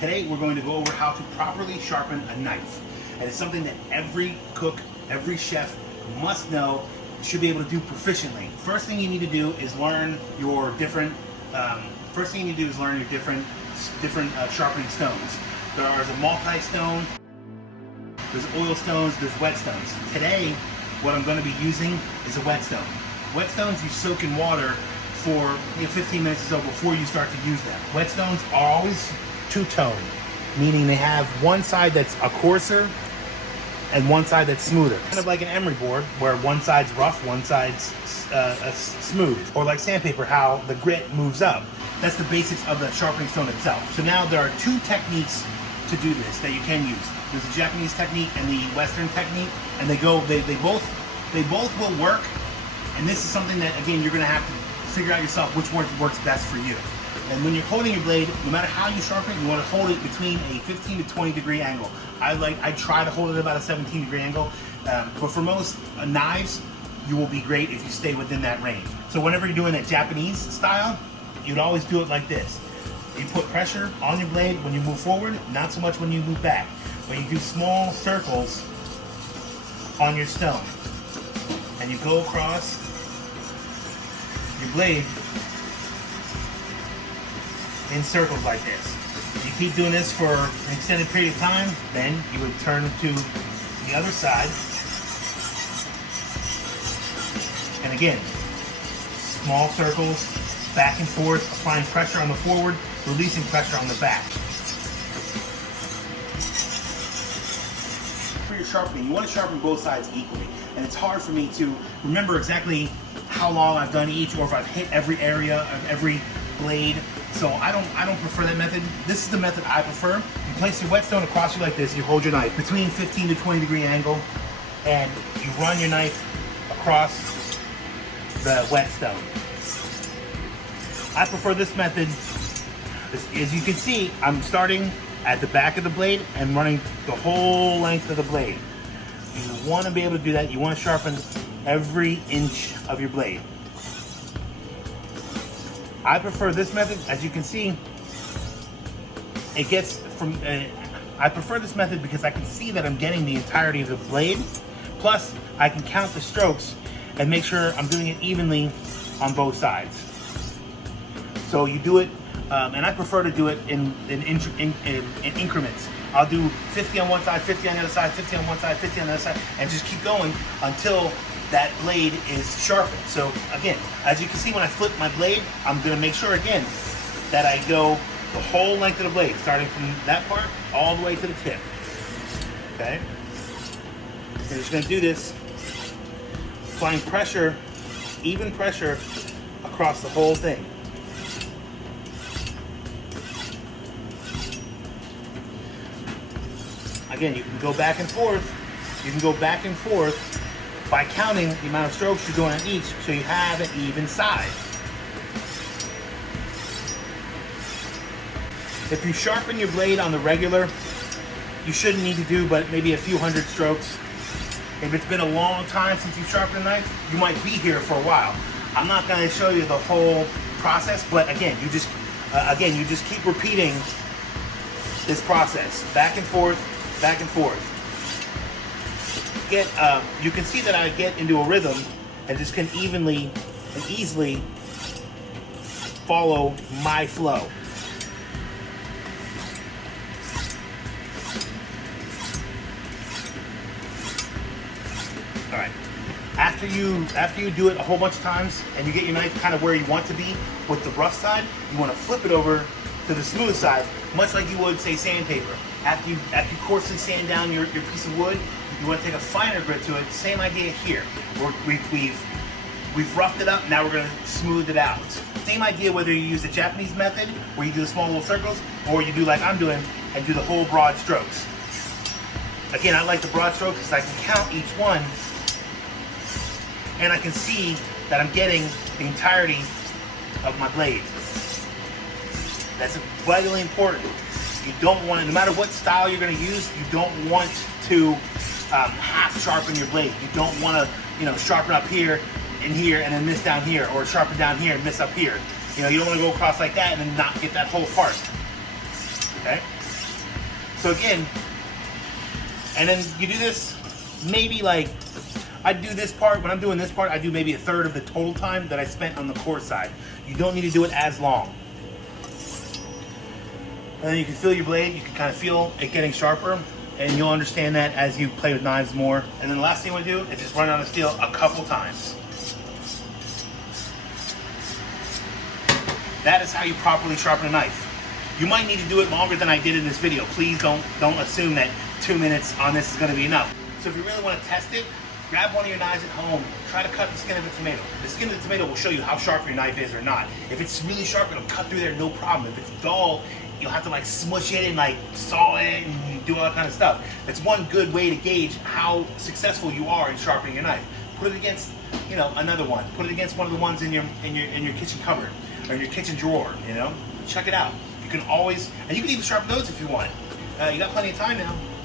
Today we're going to go over how to properly sharpen a knife. And it's something that every cook, every chef must know, should be able to do proficiently. First thing you need to do is learn your different sharpening stones. There's a multi-stone, there's oil stones, there's wet stones. Today, what I'm going to be using is a wet stone. Wet stones you soak in water for 15 minutes or so before you start to use them. Wet stones are always two-tone, meaning they have one side that's a coarser and one side that's smoother. Kind of like an emery board, where one side's rough, one side's smooth. Or like sandpaper, how the grit moves up. That's the basics of the sharpening stone itself. So now there are two techniques to do this that you can use. There's the Japanese technique and the Western technique, and they both will work. And this is something that, again, you're gonna have to figure out yourself which one works best for you. And when you're holding your blade, no matter how you sharpen it, you want to hold it between a 15 to 20 degree angle. I try to hold it about a 17 degree angle, but for most knives, you will be great if you stay within that range. So whenever you're doing that Japanese style, you'd always do it like this. You put pressure on your blade when you move forward, not so much when you move back, but you do small circles on your stone. And you go across your blade in circles like this. If you keep doing this for an extended period of time, then you would turn to the other side. And again, small circles, back and forth, applying pressure on the forward, releasing pressure on the back. For your sharpening, you want to sharpen both sides equally. And it's hard for me to remember exactly how long I've done each, or if I've hit every area of every blade. So I don't prefer that method. This is the method I prefer. You place your whetstone across you like this, you hold your knife between 15 to 20 degree angle, and you run your knife across the whetstone. I prefer this method. As you can see, I'm starting at the back of the blade and running the whole length of the blade. You want to be able to do that. You want to sharpen every inch of your blade. I prefer this method. As you can see, it gets from, I prefer this method because I can see that I'm getting the entirety of the blade. Plus, I can count the strokes and make sure I'm doing it evenly on both sides. So you do it, and I prefer to do it in increments. I'll do 50 on one side, 50 on the other side, 50 on one side, 50 on the other side, and just keep going until that blade is sharpened. So again, as you can see, when I flip my blade, I'm gonna make sure again that I go the whole length of the blade, starting from that part all the way to the tip. Okay? I'm just gonna do this, applying pressure, even pressure across the whole thing. Again, you can go back and forth. You can go back and forth by counting the amount of strokes you're doing on each, so you have an even size. If you sharpen your blade on the regular, you shouldn't need to do but maybe a few hundred strokes. If it's been a long time since you've sharpened a knife, you might be here for a while. I'm not going to show you the whole process, but again, you just keep repeating this process, back and forth, back and forth. You can see that I get into a rhythm and just can evenly and easily follow my flow. All right. After you do it a whole bunch of times and you get your knife kind of where you want to be with the rough side, you want to flip it over to the smooth side, much like you would, say, sandpaper. After you coarsely sand down your piece of wood, you want to take a finer grit to it. Same idea here. We've roughed it up, now we're going to smooth it out. Same idea whether you use the Japanese method, where you do the small little circles, or you do like I'm doing and do the whole broad strokes. Again, I like the broad strokes because I can count each one, and I can see that I'm getting the entirety of my blade. That's vitally important. You don't want to, no matter what style you're going to use, you don't want to half sharpen your blade. You don't want to, sharpen up here and here and then miss down here, or sharpen down here and miss up here. You don't want to go across like that and then not get that whole part. Okay? So again, and then you do this maybe like, I do this part, when I'm doing this part, I do maybe a third of the total time that I spent on the coarse side. You don't need to do it as long. And then you can feel your blade, you can kind of feel it getting sharper, and you'll understand that as you play with knives more. And then the last thing you want to do is just run it on the steel a couple times. That is how you properly sharpen a knife. You might need to do it longer than I did in this video. Please don't assume that 2 minutes on this is going to be enough. So if you really want to test it, grab one of your knives at home, try to cut the skin of a tomato. The skin of the tomato will show you how sharp your knife is or not. If it's really sharp, it'll cut through there, no problem. If it's dull, you'll have to like smush it and like saw it and do all that kind of stuff. That's one good way to gauge how successful you are in sharpening your knife. Put it against, you know, another one. Put it against one of the ones in your kitchen cupboard or in your kitchen drawer. You know, check it out. You can always, and you can even sharpen those if you want. You got plenty of time now.